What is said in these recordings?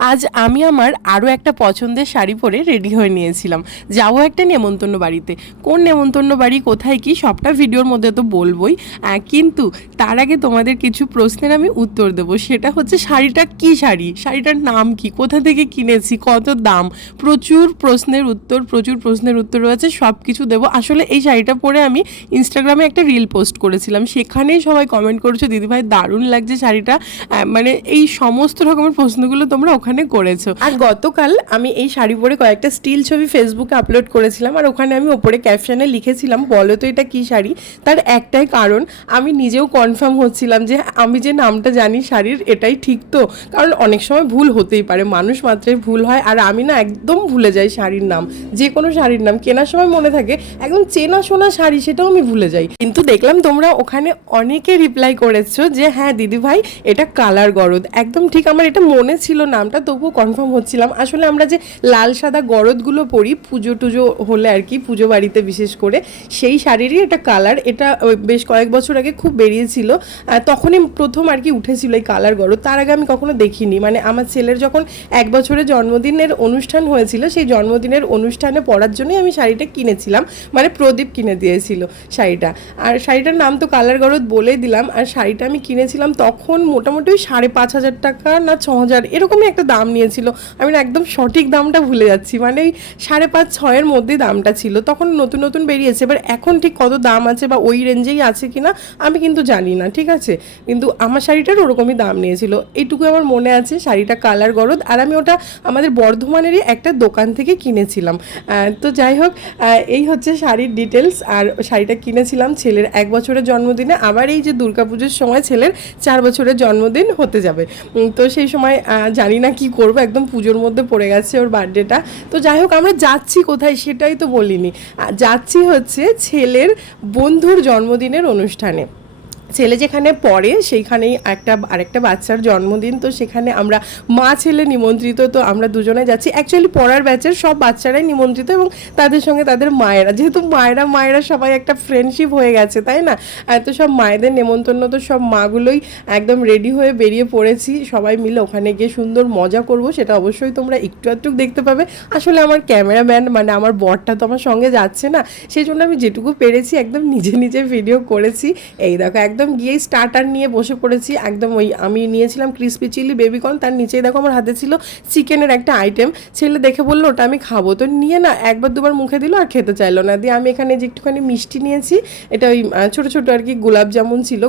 আজ আমি আমার আরও একটা পছন্দের শাড়ি পরে রেডি হয়ে নিয়েছিলাম। যাব একটা নেমন্তন্ন বাড়িতে। কোন নেমন্তন্ন বাড়ি, কোথায় কি, সবটা ভিডিওর মধ্যে তো বলবোই। কিন্তু তার আগে তোমাদের কিছু প্রশ্নের আমি উত্তর দেবো। সেটা হচ্ছে শাড়িটা কি শাড়ি? শাড়িটার নাম কি? কোথা থেকে কিনেছি? কত দাম? প্রচুর প্রশ্নের উত্তর, প্রচুর প্রশ্নের উত্তর রয়েছে সব কিছু দেবো। আসলে এই শাড়িটা পরে আমি ইনস্টাগ্রামে একটা রিল পোস্ট করেছিলাম। সেখানেই সবাই কমেন্ট করেছ, দিদিভাই, দারুণ লাগছে শাড়িটা। মানে এই সমস্ত রকমের প্রশ্নগুলো তোমরা ওখানে করেছ। আর গতকাল আমি এই শাড়ি পরে কয়েকটা স্টিল ছবি ফেসবুকে আপলোড করেছিলাম, আর ওখানে আমি ওপরে ক্যাপশনে লিখেছিলাম, বলো তো এটা কি শাড়ি? তার একটাই কারণ, আমি নিজেও কনফার্ম হচ্ছিলাম যে আমি যে নামটা জানি শাড়ির, এটাই ঠিক তো। কারণ অনেক সময় ভুল হতেই পারে, মানুষ মাত্রই ভুল হয়, আর আমি না একদম ভুলে যাই শাড়ির নাম। যে কোনো শাড়ির নাম, কেনার সময় মনে থাকে, একদম চেনা শোনা শাড়ি, সেটাও আমি ভুলে যাই। কিন্তু দেখলাম তোমরা ওখানে অনেকে রিপ্লাই করেছ যে হ্যাঁ দিদি ভাই এটা কালার গরদ। একদম ঠিক, আমার এটা মনে ছিল নামটা তবুও কনফার্ম হচ্ছিলাম। আসলে আমরা যে লাল সাদা গরদগুলো পরি, পুজো টুজো হলে আর কি, পুজো বাড়িতে বিশেষ করে, সেই শাড়িরই এটা কালার এটা বেশ কয়েক বছর আগে খুব বেরিয়েছিল। তখনই প্রথম আর কি উঠেছিল এই কালার গরদ। তার আগে আমি কখনো দেখিনি। মানে আমার ছেলের যখন এক বছরের জন্মদিনের অনুষ্ঠান হয়েছিল, সেই জন্মদিনের অনুষ্ঠানে পরার জন্যই আমি শাড়িটা কিনেছিলাম। মানে প্রদীপ কিনে দিয়েছিল শাড়িটা। আর শাড়িটার নাম তো কালার গরদ বলেই দিলাম। আর শাড়িটা আমি কিনেছিলাম তখন মোটামুটি সাড়ে পাঁচ হাজার টাকা না ছ হাজার, এরকমই একটা দাম নিয়েছিল। আমি না একদম সঠিক দামটা ভুলে যাচ্ছি। মানে ওই সাড়ে পাঁচ, ছয়ের মধ্যেই দামটা ছিল। তখন নতুন নতুন বেরিয়েছে। এবার এখন ঠিক কত দাম আছে বা ওই রেঞ্জেই আছে কি না আমি কিন্তু জানি না, ঠিক আছে? কিন্তু আমার শাড়িটার ওরকমই দাম নিয়েছিল। এইটুকু আমার মনে আছে, শাড়িটা কালার গরদ। আর আমি ওটা আমাদের বর্ধমানেরই একটা দোকান থেকে কিনেছিলাম। তো যাই হোক এই হচ্ছে শাড়ির ডিটেলস আর শাড়িটা কিনেছিলাম ছেলের এক বছরের জন্মদিনে। আবার এই যে দুর্গাপুজোর সময় ছেলের চার বছরের জন্মদিন হতে যাবে। তো সেই সময় জানি না কি করব? একদম পুজোর মধ্যে পড়ে গেছে ওর বার্থডেটা। তো যাই হোক, আমরা যাচ্ছি কোথায় সেটাই তো বলিনি। যাচ্ছি হচ্ছে ছেলের বন্ধুর জন্মদিনের অনুষ্ঠানে। ছেলে যেখানে পড়ে, সেইখানেই একটা আরেকটা বাচ্চার জন্মদিন। তো সেখানে আমরা মা ছেলে নিমন্ত্রিত, তো আমরা দুজনে যাচ্ছি। অ্যাকচুয়ালি পড়ার ব্যাচের সব বাচ্চারাই নিমন্ত্রিত এবং তাদের সঙ্গে তাদের মায়েরা। যেহেতু মায়েরা মায়েরা সবাই একটা ফ্রেন্ডশিপ হয়ে গেছে, তাই না? তো সব মায়েদের নেমন্তন্ন, তো সব মাগুলোই একদম রেডি হয়ে বেরিয়ে পড়েছি। সবাই মিলে ওখানে গিয়ে সুন্দর মজা করব, সেটা অবশ্যই তোমরা একটু একটু দেখতে পাবে। আসলে আমার ক্যামেরাম্যান মানে আমার বরটা তো আমার সঙ্গে যাচ্ছে না। সেই জন্য আমি যেটুকু পেরেছি, একদম নিজে নিজে ভিডিও করেছি। এই দেখো, একদম গিয়েই স্টার্টার নিয়ে বসে পড়েছি। একদম ওই আমি নিয়েছিলাম ক্রিসপি চিলি বেবিকর্ন তার নিচেই দেখো আমার হাতে ছিল চিকেনের একটা আইটেম ছেলে দেখে বলল, ওটা আমি খাব। তো নিয়ে না একবার দুবার মুখে দিল আর খেতে চাইলো না। দিয়ে আমি এখানে যে একটুখানি মিষ্টি নিয়েছি, এটা ওই ছোটো ছোট ছোট আর কি গোলাপ জামুন ছিল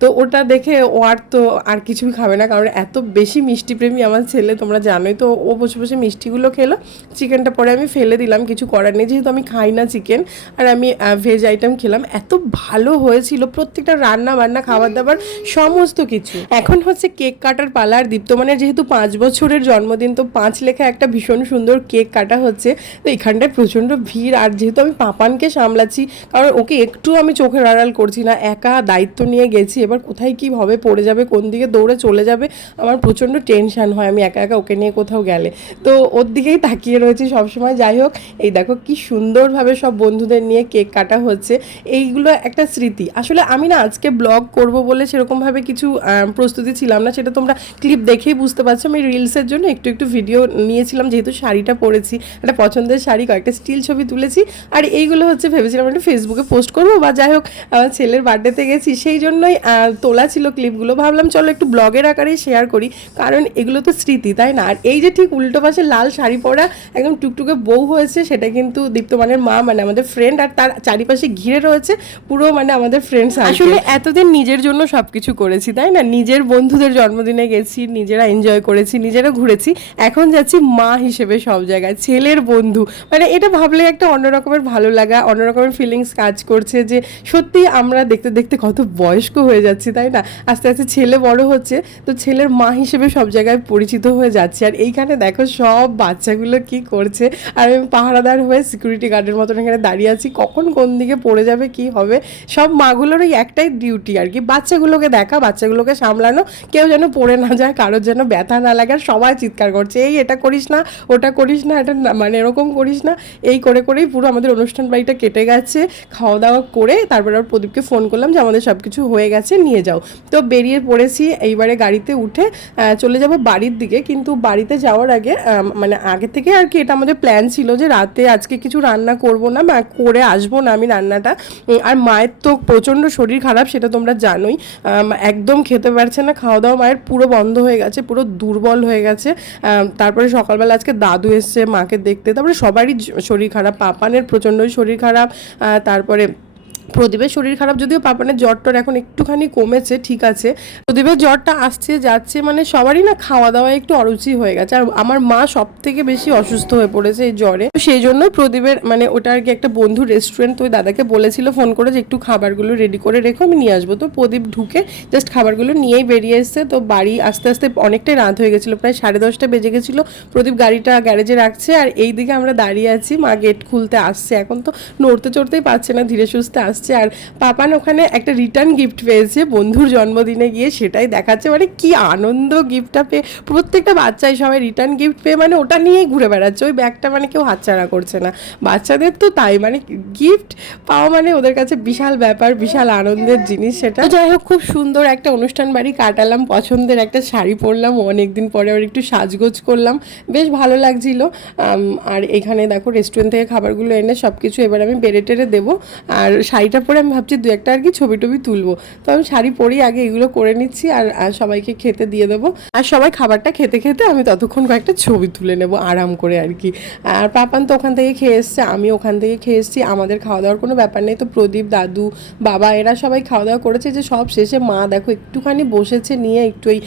তো ওটা দেখে ও আর তো আর কিছুই খাবে না, কারণ এত বেশি মিষ্টি প্রেমী আমার ছেলে, তোমরা জানোই তো, ও বসে বসে মিষ্টিগুলো খেলো। চিকেনটা পরে আমি ফেলে দিলাম, কিছু করার নেই, যেহেতু আমি খাই না চিকেন আর আমি ভেজ আইটেম খেলাম। এত ভালো হয়েছিল, প্রত্যেকটা রান্না বান্না খাবার দাবার সমস্ত কিছু। এখন হচ্ছে কেক কাটার পালা আর দীপ্তমানের যেহেতু পাঁচ বছরের জন্মদিন, তো পাঁচ লেখা একটা ভীষণ সুন্দর কেক কাটা হচ্ছে। তো এখানটায় প্রচণ্ড ভিড় আর যেহেতু আমি পাপানকে সামলাচ্ছি, কারণ ওকে একটু আমি চোখের আড়াল করছি না, একা দায়িত্ব নিয়ে গেছি, এবার কোথায় কী হবে পড়ে যাবে, কোন দিকে দৌড়ে চলে যাবে, আমার প্রচণ্ড টেনশান হয় আমি একা একা ওকে নিয়ে কোথাও গেলে। তো ওর দিকেই তাকিয়ে রয়েছি সবসময়। যাই হোক, এই দেখো কি সুন্দরভাবে সব বন্ধুদের নিয়ে কেক কাটা হচ্ছে। এইগুলো একটা স্মৃতি। আসলে আমি না আজকে ব্লগ করব বলে সেরকমভাবে কিছু প্রস্তুতি ছিলাম না। সেটা তোমরা ক্লিপ দেখেই বুঝতে পারছ। আমি রিলসের জন্য একটু একটু ভিডিও নিয়েছিলাম, যেহেতু শাড়িটা পরেছি, একটা পছন্দের শাড়ি, কয়েকটা স্টিল ছবি তুলেছি। আর এইগুলো হচ্ছে ভেবেছিলাম একটু ফেসবুকে পোস্ট করব, বা যাই হোক, আমার ছেলের বার্থডেতে গেছি, সেই জন্যই তোলা ছিল ক্লিপগুলো ভাবলাম চলো একটু ব্লগের আকারেই শেয়ার করি, কারণ এগুলো তো স্মৃতি, তাই না? আর এই যে ঠিক উল্টো পাশে লাল শাড়ি পরা একদম টুকটুকে বউ হয়েছে, সেটা কিন্তু দীপ্তমানের মা মানে আমাদের ফ্রেন্ড আর তার চারিপাশে ঘিরে রয়েছে, পুরো মানে আমাদের ফ্রেন্ডস আসলে এতদিন নিজের জন্য সব কিছু করেছি, তাই না? নিজের বন্ধুদের জন্মদিনে গেছি, নিজেরা এনজয় করেছি, নিজেরা ঘুরেছি। এখন যাচ্ছি মা হিসেবে সব জায়গায়, ছেলের বন্ধু। মানে এটা ভাবলে একটা অন্যরকমের ভালো লাগা, অন্যরকমের ফিলিংস কাজ করছে যে সত্যি আমরা দেখতে দেখতে কত বয়স্ক হয়ে যাচ্ছি, তাই না? আস্তে আস্তে ছেলে বড় হচ্ছে, তো ছেলের মা হিসেবে সব জায়গায় পরিচিত হয়ে যাচ্ছে। আর এইখানে দেখো সব বাচ্চাগুলো কি করছে। আর আমি পাহারাদার হয়ে সিকিউরিটি গার্ডের মতন এখানে দাঁড়িয়ে আছি। কখন কোন দিকে পড়ে যাবে, কি হবে? সব মাগুলোর ওই একটাই ডিউটি আর কি। বাচ্চাগুলোকে দেখা, বাচ্চাগুলোকে সামলানো, কেউ যেন পড়ে না যায়, কারোর যেন ব্যথা না লাগে, আর সবাই চিৎকার করছে, এই, এটা করিস না, ওটা করিস না, এটা মানে এরকম করিস না। এই করে করেই পুরো আমাদের অনুষ্ঠান বাড়িটা কেটে গেছে। খাওয়া দাওয়া করে তারপরে আবার প্রদীপকে ফোন করলাম যে, আমাদের সব কিছু হয়ে গেছে, নিয়ে যাও। তো বেরিয়ে পড়েছি এইবারে গাড়িতে উঠে চলে যাব বাড়ির দিকে। কিন্তু বাড়িতে যাওয়ার আগে মানে আগে থেকে আর কি এটা আমাদের প্ল্যান ছিল যে, রাতে আজকে কিছু রান্না করব না করে আসব না আমি রান্নাটা। আর মায়ের তো প্রচণ্ড শরীর খারাপ সেটা তোমরা জানোই। একদম খেতে পারছে না খাওয়া দাওয়া মায়ের পুরো বন্ধ হয়ে গেছে, পুরো দুর্বল হয়ে গেছে। তারপরে সকালবেলা আজকে দাদু এসছে মাকে দেখতে। তারপরে সবারই শরীর খারাপ, পাপানের প্রচণ্ডই শরীর খারাপ। তারপরে প্রদীপের শরীর খারাপ যদিও পাপানের জ্বরটার এখন একটুখানি কমেছে, ঠিক আছে। প্রদীপের জ্বরটা আসছে, যাচ্ছে মানে সবারই না খাওয়া দাওয়া একটু অরুচি হয়ে গেছে। আর আমার মা সব থেকে বেশি অসুস্থ হয়ে পড়েছে এই জ্বরে। সেই জন্য প্রদীপের মানে ওটা আর কি একটা বন্ধু রেস্টুরেন্ট তো ওই দাদাকে বলেছিল ফোন করে যে একটু খাবারগুলো রেডি করে রেখো, আমি নিয়ে আসব। তো প্রদীপ ঢুকে জাস্ট খাবারগুলো নিয়েই বেরিয়ে এসছে। তো বাড়ি আস্তে আস্তে অনেকটাই রাত হয়ে গেছিল, প্রায় সাড়ে দশটা বেজে গেছিল। প্রদীপ গাড়িটা গ্যারেজে রাখছে। আর এই দিকে আমরা দাঁড়িয়ে আছি, মা গেট খুলতে আসছে এখন। তো নড়তে চড়তেই পারছে না, ধীরে সুস্থে আসছে। আর পাপান ওখানে একটা রিটার্ন গিফট পেয়েছে, বন্ধুর জন্মদিনে গিয়ে সেটাই দেখাচ্ছে। মানে কি আনন্দ গিফটটা পেয়ে, প্রত্যেকটা বাচ্চাই সবাই রিটার্ন গিফট পেয়ে মানে ওটা নিয়েই ঘুরে বেড়াচ্ছে। ওই ব্যাগটা মানে কেউ হাতছাড়া করছে না। বাচ্চাদের তো তাই মানে গিফট পাওয়া মানে ওদের কাছে বিশাল ব্যাপার, বিশাল আনন্দের জিনিস সেটা। যাই হোক, খুব সুন্দর একটা অনুষ্ঠান বাড়ি কাটালাম, পছন্দের একটা শাড়ি পরলাম। অনেকদিন পরে আবার একটু সাজগোজ করলাম। বেশ ভালো লাগছিল। আর এখানে দেখো রেস্টুরেন্ট থেকে খাবারগুলো এনে সব কিছু এবার আমি বেড়ে টেড়ে দেবো। আর শাড়িটা পরে আমি ভাবছি দু একটা আর কি ছবি টবি তুলবো। তো আমি শাড়ি পরেই আগে এগুলো করে নিচ্ছি আর সবাইকে খেতে দিয়ে দেবো। আর সবাই খাবারটা খেতে খেতে আমি ততক্ষণ কয়েকটা ছবি তুলে নেব আরাম করে আর কি। আর পাপান তো ওখান থেকে খেয়ে এসছে, আমি ওখান থেকে খেয়ে এসছি, আমাদের খাওয়া দাওয়ার কোনো ব্যাপার নেই। তো প্রদীপ, দাদু, বাবা এরা সবাই খাওয়া দাওয়া করেছে যে সব শেষে মা দেখো একটুখানি বসেছে নিয়ে একটু ওই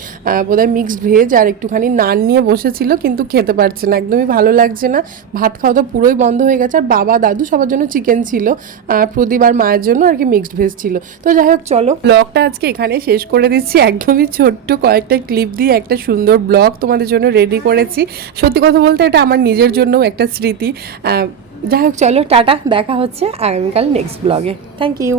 বোধহয় মিক্সড ভেজ আর একটুখানি নান নিয়ে বসেছিল, কিন্তু খেতে পারছে না, একদমই ভালো লাগছে না। ভাত খাওয়া তো পুরোই বন্ধ হয়ে গেছে, আর বাবা, দাদু সবার জন্য চিকেন ছিল। আর প্রদীপ আর মায়ের জন্য আর কি মিক্সড ভেজ ছিল। তো যাই হোক, চলো। ব্লগটা আজকে এখানে শেষ করে দিচ্ছি। একদমই ছোট্ট কয়েকটা ক্লিপ দিয়ে একটা সুন্দর ব্লগ তোমাদের জন্য রেডি করেছি। সত্যি কথা বলতে এটা আমার নিজের জন্যও একটা স্মৃতি। যাই হোক, চলো, টাটা। দেখা হচ্ছে আগামীকাল নেক্সট ব্লগে থ্যাংক ইউ